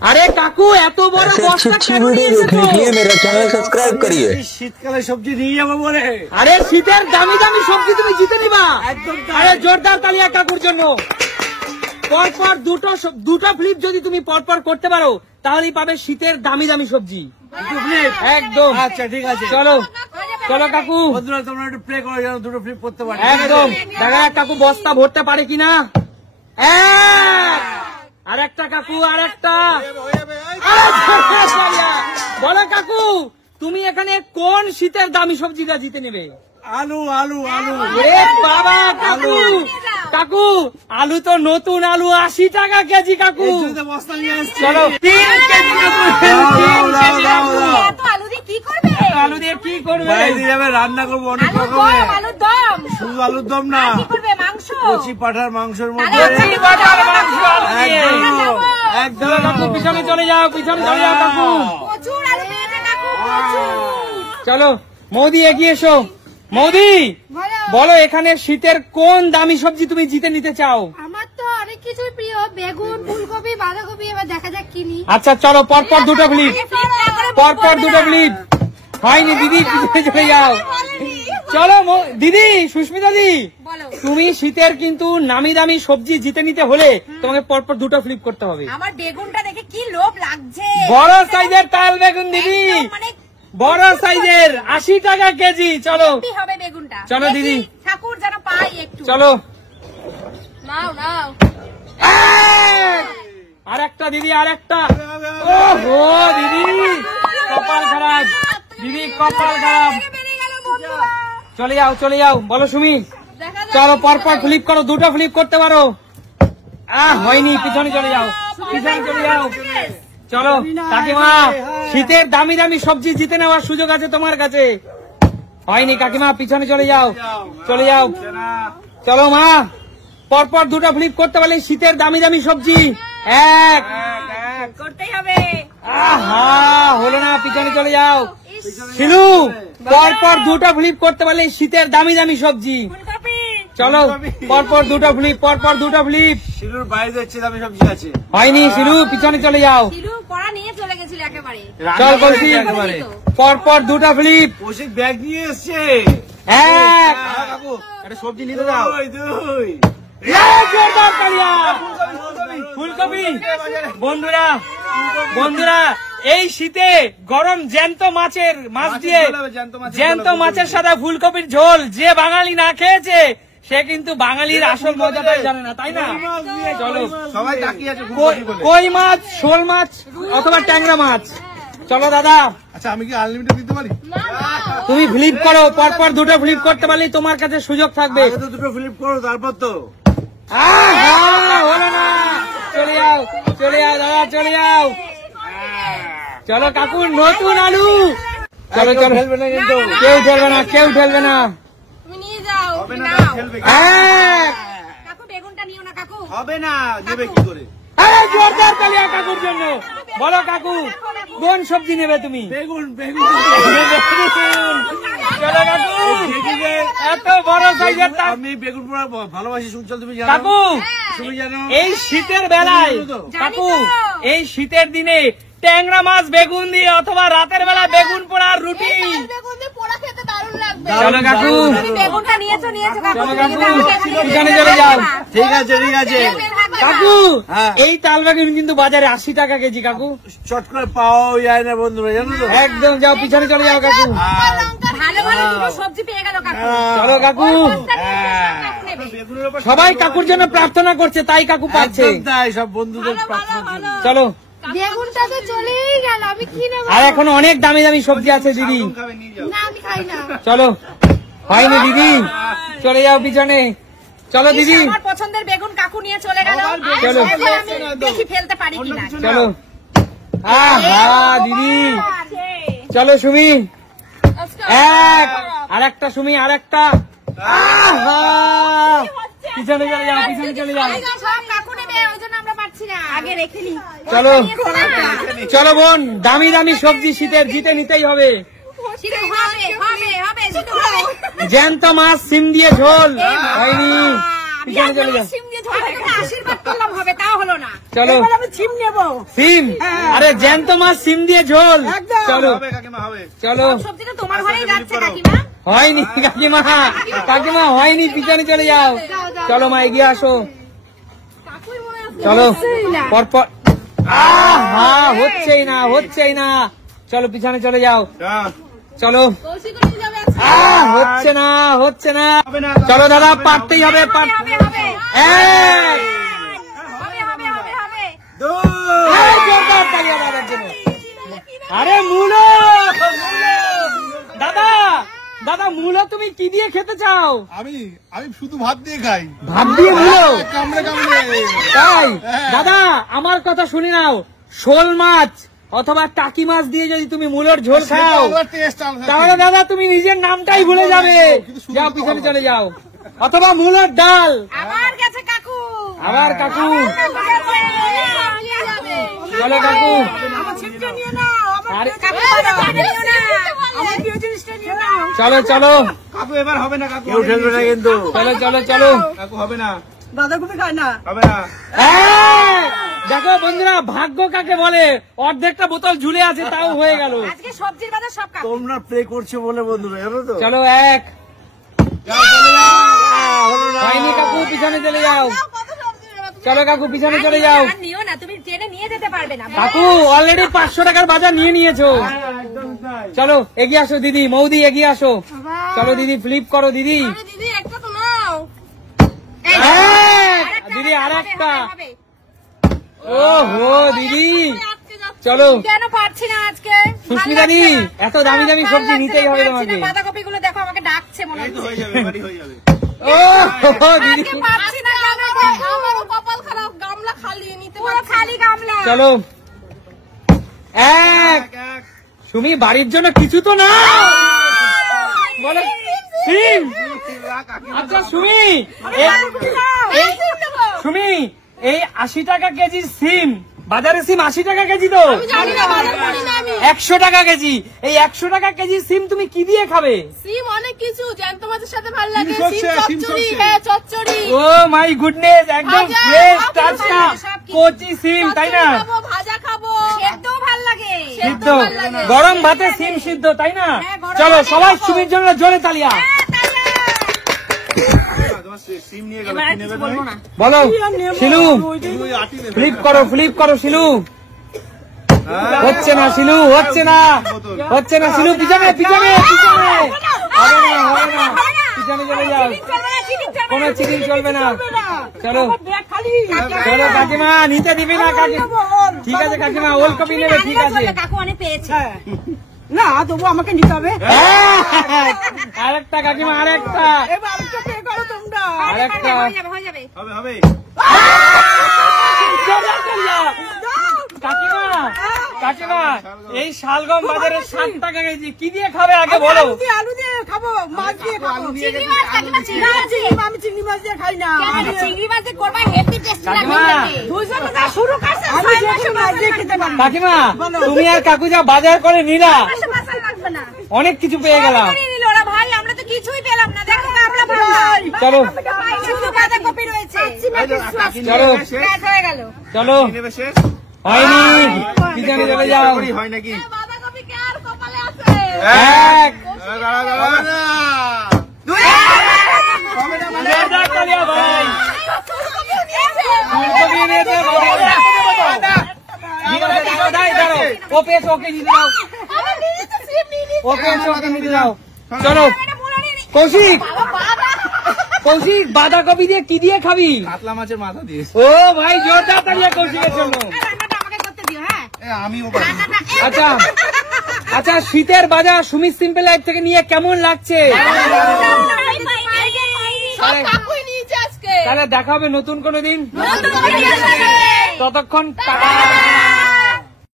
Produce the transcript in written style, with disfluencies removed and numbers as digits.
अरे काकू এত বড় বস্তা কেন নিয়ে এসেছো? मेरा चैनल सब्सक्राइब करिए। শীতকালে সবজি নিয়ে যাবো বলে। আরে শীতের দামি দামি সবজি তুমি জিতে নিবা। একদম। আরে জোরদার তালিয়া কাকুর জন্য। পরপর দুটো ফ্লিপ যদি তুমি পরপর করতে পারো তাহলেই পাবে শীতের দামি দামি সবজি। একদম। আচ্ছা ঠিক আছে, চলো চলো কাকু। বন্ধুরা তোমরা একটু প্লে করো যেন দুটো ফ্লিপ করতে পারি। একদম। দেখা যাক কাকু বস্তা ভরতে পারে কিনা। আরেকটা কাকু, আরেকটা। বলো কাকু, তুমি এখানে কোন শীতের দামি সবজিটা জিতে নেবে? আলু আলু আলু। এ বাবা কাকু, কাকু আলু তো নতুন আলু 80 টাকা কেজি কাকু। বস্তা নিয়ে এসছি। চলো 3 কেজি আলু দিয়ে কি করবে? আলু দিয়ে কি করবে? বাইরে যাবে, রান্না করবো অনেক রকমের। আলুর দম, শুধু আলুর দম না, কি করবে? মাংস, কচি পাঠার মাংসের মধ্যে। কচি পাঠার মাংস আলু দিয়ে। একদম। চলো কাকু পিছনে চলে যাও, পিছনে চলে যাও কাকু। প্রচুর আলু দিয়েছে কাকু, প্রচুর। চলো মৌদি এগিয়ে এসো। মৌদি বলো এখানে শীতের কোন দামি সবজি তুমি জিতে নিতে চাও? আমার তো অনেক কিছুই প্রিয়, বেগুন, ফুলকপি, বাঁধাকপি। এবার দেখা যাক কি নি। আচ্ছা চলো পরপর দুটো ফ্লিপ, পরপর দুটো ফ্লিপ। হয়নি দিদি, পিছনে চলে যাও। চলো দিদি, সুস্মিতা দি, তুমি শীতের কিন্তু নামি দামি সবজি জিতে নিতে হলে তোমাকে পরপর দুটো ফ্লিপ করতে হবে। আমার বেগুনটা দেখে কি লোভ লাগছে। বড় সাইজের তাল বেগুন দিদি, বড় সাইজের 80 টাকা কেজি। চলো হবে বেগুনটা। চলো দিদি, ঠাকুর যেন পাই একটু। চলো নাও নাও। আরেকটা দিদি, আরেকটা। ওহো দিদি কপাল খারাপ, দিদি কপাল খারাপ। চলে যাও চলে যাও। বলো সুমি, চলো পরপর ফ্লিপ করো, দুটো ফ্লিপ করতে পারো। হয়নি, পিছনে চলে যাও, পিছনে চলে যাও। চলো কাকিমা, শীতের দামি দামি সবজি জিতে নেওয়ার সুযোগ আছে তোমার কাছে। হয়নি কাকিমা, পিছনে চলে যাও, চলে যাও। চলো মা, পরপর দুটো ফ্লিপ করতে পারলে শীতের দামি দামি সবজি। এক করতেই হবে। হলো না, পিছনে চলে যাও। শিলু, পরপর দুটো ফ্লিপ করতে পারলে শীতের দামি দামি সবজি। চলো পরপর দুটো ফ্লিপ, পরপর দুটো ফ্লিপ। শিলুর বাইরে যাচ্ছে, দামি সবজি আছে। হয়নি শিলু, পিছনে চলে যাও। শিলু পড়া নিয়ে চলে গেছিল একেবারে। চল বলছি, পরপর দুটো ফ্লিপ। কৌশিক ব্যাগ নিয়ে এসছে। এক কাকু একটা সবজি নিতে দাও। দুই জোরদার তালিয়া। ফুলকপি। বন্ধুরা বন্ধুরা, এই শীতে গরম জ্যান্ত মাছের মাছ দিয়ে, জ্যান্ত মাছের সাথে ফুলকপির ঝোল যে বাঙালি না খেয়েছে সে কিন্তু বাঙালির আসল মজাটাই জানে না, তাই না? চলো সবাই তাকিয়ে আছে। কই মাছ, শোল মাছ অথবা ট্যাংরা মাছ। চলো দাদা। আচ্ছা আমি কি আনলিমিটেড দিতে পারি? তুমি ফ্লিপ করো, পরপর দুটো ফ্লিপ করতে পারলেই তোমার কাছে সুযোগ থাকবে। দুটো ফ্লিপ করো, তারপর তো হলো না। চলে যাও চলে যাও দাদা, চলে যাও। চলো কাকু, নতুন আলু। চলো চলো, ফেলবে না কিন্তু। কেউ ঠেলবে না, কেউ ঠেলবে না। তুমি নিয়ে যাও। হবে না, নাও। ফেলবে। কাকু বেগুনটা নিও না কাকু। হবে না, নেবে কি করে? জোরদার তালিয়া কাকুর জন্য। বলো কাকু, কোন সবজি নেবে তুমি? বেগুন বেগুন। চলো কাকু, এত বড় সাইজের তাল। আমি বেগুন পোড়া ভালোবাসি, শুনছো তুমি জানো? কাকু তুমি জানো? এই শীতের বেলায়, কাকু এই শীতের দিনে ট্যাংরা মাছ বেগুন দিয়ে অথবা রাতের বেলা বেগুন পোড়া রুটি। বেগুন দিয়ে পোড়া খেতে দারুণ লাগবে। চলো কাকু, তুমি বেগুনটা নিয়েছো কাকু। চলো কাকু, পিছনে চলে যাও। ঠিক আছে ঠিক আছে কাকু হ্যাঁ। এই তাল বেগুন কিন্তু বাজারে 80 টাকা কেজি কাকু। চট করে পাওয়া যায় না বন্ধুরা, জানো তো? একদম, যাও পিছনে চলে যাও কাকু। ভালো ভালো দুটো সবজি পেয়ে গেল কাকু। চলো কাকু, সবাই কাকুর জন্য প্রার্থনা করছে তাই কাকু পাচ্ছে। একদম তাই, সব বন্ধুদের প্রার্থনা জন্য। চলো, বেগুনটা তো চলেই গেল, আমি কি নেব? আর এখন অনেক দামি দামি সবজি আছে দিদি। না আমি খাই না। চলো, হয়নি দিদি, চলে যাও পিছনে। চলো দিদি, আমার পছন্দের বেগুন কাকু নিয়ে চলে গেল। চলো। দেখি ফেলতে পারি কিনা। চলো। দিদি, চলো সুমি। এক, আরেকটা সুমি, আরেকটা। পিছনে চলে যাও, পিছনে চলে যাও। সব কাকু নেবে, ওই জন্য আমরা পাচ্ছি না। আগে রেখে নি। চলো চলো বোন, দামি দামি সবজি শীতের জিতে নিতেই হবে। হবে হবে হবে, জ্যান্ত মাছ সিম দিয়ে ঝোল। হয়নি, পিছনে চলে যাও। সিম দিয়ে ঝোল খেতে আশীর্বাদ করলাম হবে, তাও হলো না। চলো আমি সিম নেবো। সিম, আরে জ্যান্ত মাছ সিম দিয়ে ঝোল। একদম। চলো হবে কাকিমা হবে। চলো। সবজিটা তোমার ঘরেই যাচ্ছে কাকিমা। হয়নি কাকিমা, কাকিমা হয়নি, পিছনে চলে যাও। চলো মা এগিয়ে আসো, কাকুই মনে আছে। চলো পরপর। হচ্ছেই না, হচ্ছেই না। চলো পিছনে চলে যাও, চলো। কৌশিকও নিয়ে যাবে আজকে। হচ্ছে না, হচ্ছে না। হবে না। চলো দাদা, পারতেই হবে। হবে, হবে। এক। হবে, হবে, হবে, হবে। এই জোরদার তালি আমাদের জন্য। আরে মূলো, দাদা দাদা মূলো তুমি কি দিয়ে খেতে চাও? আমি শুধু ভাত দিয়ে খাই। ভাত দিয়ে মূলো? কামড়ে কামড়ে। তাই দাদা আমার কথা শুনে নাও, শোল মাছ অথবা টাকি মাছ দিয়ে যদি তুমি মূলোর ঝোল খাও, তাহলে দাদা তুমি নিজের নামটাই ভুলে যাবে। যাও পিছনে চলে যাও। অথবা মূলোর ডাল। আবার গেছে কাকু। আবার কাকু, নিয়ে যাবে। চলো কাকু। আমার সিমটা নিয়ে নাও। আরে কাকু বলে নিও না। আমার প্রিয় জিনিসটা নিয়ে নাও। চলো চলো কাকু এবার হবে না কাকু। কেউ ঠেলবে না কিন্তু। চলো চলো চলো। কাকু হবে না, বাঁধাকপি খায় না। হবে না। দেখো বন্ধুরা, ভাগ্য কাকে বলে, অর্ধেকটা বোতল ঝুলে আছে তাও হয়ে গেল। আজকে সবজির বাজার সব কাকু। তোমরা প্রে করছো বলে বন্ধুরা, জানো তো। চলো এক। হয়নি কাকু, পিছনে চলে যাও। চলো কাকু পিছনে চলে যাও। আর নিও না, তুমি ট্রেনে নিয়ে যেতে পারবে না। কাকু অলরেডি 500 টাকার বাজার নিয়ে নিয়েছো। চলো এগিয়ে আসো দিদি, মৌদি এগিয়ে আসো। চলো দিদি, ফ্লিপ করো দিদি। আরে দিদি একটা তো নাও। এক। দিদি আর একটা। ওহো দিদি, চলো। কেন পারছি না আজকে? সুস্মিতা দি, এত দামি দামি সবজি নিতেই হবে তোমাকে। বাঁধাকপি গুলো দেখো আমাকে ডাকছে মনে এই তো হচ্ছে। হয়ে যাবে, এবারই হয়ে যাবে। ও দিদি, আজকে পারছি না কেন? আমারও কপাল খারাপ, গামলা খালি নিতে পুরো খালি গামলা। চলো এক। এক। সুমি বাড়ির জন্য কিছু তো না বলো। সিম। আচ্ছা সুমি, সুমি এই 80 টাকা কেজি সিম, বাজারে সিম 80 টাকা কেজি তো, জানি না, বাজার করি না আমি। 100 টাকা কেজি। এই 100 টাকা কেজি সিম তুমি কি দিয়ে খাবে? সিম অনেক কিছু, জ্যান্ত মাছের সাথে ভালো লাগে। সিম সর্ষে, সিম সিম চচ্চড়ি, সর্ষে। হ্যাঁ চচ্চড়ি। ও মাই গুডনেস, একদম ভাজা, ফ্রেশ সব কিছু টাটকা ভালো লাগে, সব কিছু। কচি সিম, তাই না? চচ্চড়ি খাবো, ভাজা খাবো, সেদ্ধও ভালো লাগে। সিদ্ধ, ভালো লাগে। গরম ভাতে সিম সিদ্ধ, তাই না? হ্যাঁ, গরম চলো ভাতে সবাই খাবো। সুমির জন্য জোরে তালিয়া। তোমার সিম নিয়ে গেল, এবার আর কি কিছু নেবে বলবো তুমি? না। বলো শিলু, তুই আটি নেবে। ফ্লিপ করো, ফ্লিপ করো শিলু। হচ্ছে না শিলু, হচ্ছে না, হচ্ছে না শিলু। পিছনে পিছনে পিছনে, হবে না, হবে না, পিছনে চলে যাও। চলবে না, চিটিং চলবে না। কোনো চিটিং চলবে না। চলো ব্যাগ খালি। চলো কাকিমা, নিতে দিবি না কাকি। ঠিক আছে কাকিমা, ওলকপি নেবে, ঠিক আছে। কাকু অনেক পেয়েছে। না তবু আমাকে নিতে হবে। আরেকটা কাকিমা, আরেকটা। এবার আরেকটা পে করো তোমরা। আরেকটা। হয়ে যাবে, হয়ে যাবে। হবে হবে। কাকিমা, কাকিমা এই শালগম বাজারে 60 টাকা কেজি, কি দিয়ে খাবে আগে বলো? আলু দিয়ে খাবো, মাছ দিয়ে খাবো। চিংড়ি মাছ, কাকিমা চিংড়ি মাছ দিয়ে। আমি চিংড়ি মাছ দিয়ে খাই না। কেন চিংড়ি মাছ দিয়ে করবা, হেভি টেস্টি কাকিমা। লাগবে। দুইজন মিলে শুরু করছে, আমি যে মাছ দিয়ে খেতে পারি। কাকিমা তুমি আর কাকু যা বাজার করে নিলা, মশলা লাগবে না। অনেক কিছু পেয়ে গেলাম। সরকারি নিল ওরা ভাই, আমরা তো কিছুই পেলাম না। দেখো আমরা ভাই। চলো শুধু বাঁধাকপি রয়েছে। চলো কাজ হয়ে গেল। চলো, কি নেবে শেষ? হয়নি, পিছনে চলে যাও। হয় নাকি? বাঁধাকপি কে আর কপালে আছে? এক। দাঁড়া দাঁড়া। হবে না। জোরদার তালিয়া ভাই। ফুলকপি নিয়েছে, ঠিক আছে, দাঁড়াও, দাঁড়াও। ও পেয়েছে, ওকে নিতে দাও। ও পেয়েছে, ওকে নিতে দাও। চলো কৌশিক, কৌশিক বাঁধাকপি দিয়ে কি দিয়ে খাবি? কাতলা মাছের মাথা দিয়ে। ও ভাই জোরদার তালিয়া কৌশিকের জন্য। রান্নাটা আমাকে করতে দিও, হ্যাঁ? আমিও পারি। আচ্ছা আচ্ছা, শীতের বাজার সুমিত সিম্পল লাইফ থেকে নিয়ে কেমন লাগছে? সব কাকুই নিয়েছে আজকে। তাহলে দেখা হবে নতুন কোনো দিন। নতুন করে নিয়ে আসবে। ততক্ষণ টাটা।